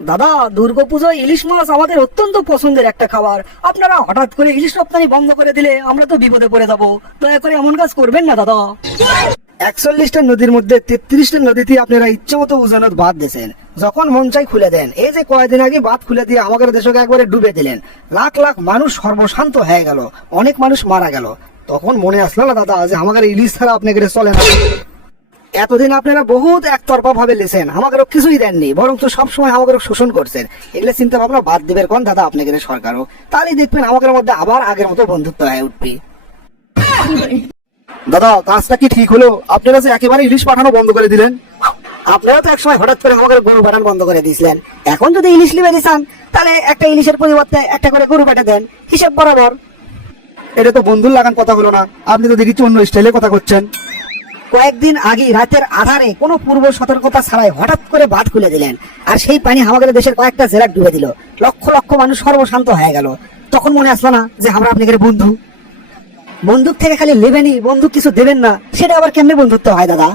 দাদা, দুর্গাপুজোয় ইলিশ মাছ আমাদের অত্যন্ত পছন্দের একটা খাবার। আপনারা হঠাৎ করে ইলিশ রপ্তানি বন্ধ করে দিলে আমরা তো বিপদে পড়ে যাব। দয়া করে এমন কাজ করবেন না দাদা। 41টা নদীর মধ্যে 33টা নদীতে আপনারা ইচ্ছে মতো উজানত বাদ দিয়েছেন, যখন মন চাই খুলে দেন। এই যে কয়েকদিন আগে বাদ খুলে দিয়ে আমাদের দেশকে একবারে ডুবে দিলেন, লাখ লাখ মানুষ সর্বশান্ত হয়ে গেল, অনেক মানুষ মারা গেল। তখন মনে আসলো না দাদা যে আমাদের ইলিশ ছাড়া আপনাদের চলে না? এতদিন আপনারা বহুত একতরফা ভাবে লেছেন, আমাদের কিছুই দেননি, বরং তো সবসময় আমাদের শোষণ করছেন। এগুলো চিন্তা ভাবনা বাদ দিবেন কোন দাদা আপনাদের সরকারও, তাহলেই দেখবেন আমাদের মধ্যে আবার আগের মতো বন্ধুত্ব হয়ে উঠবে। দাদা, কাজটা কি ঠিক হলো? আপনারা যে একেবারে ইলিশ পাঠানো বন্ধ করে দিলেন। আপনারা তো একসময় হঠাৎ করে আমাদের গরু পাঠান বন্ধ করে দিয়েছিলেন, এখন যদি ইলিশ নিবে দিচ্ছেন তাহলে একটা ইলিশের পরিবর্তে একটা করে গরু পাঠা দেন, হিসাব বরাবর। এটা তো বন্ধুর লাগান কথা হলো না, আপনি তো দেখছি অন্য স্টাইলে কথা করছেন। কয়েকদিন আগে রাতের আধারে কোনো পূর্ব সতর্কতা ছাড়াই হঠাৎ করে বাঁধ খুলে দিলেন, আর সেই পানি আমাদের দেশের কয়েকটা জেলা ডুবে দিল, লক্ষ লক্ষ মানুষ সর্বশান্ত হয়ে গেল। তখন মনে আসলো না যে আমরা আপনাদের বন্ধু? বন্দুক থেকে খালি নেবেনই, বন্দুক কিছু দেবেন না, সেটা আবার কেমনে বন্ধুত্ব হয় দাদা?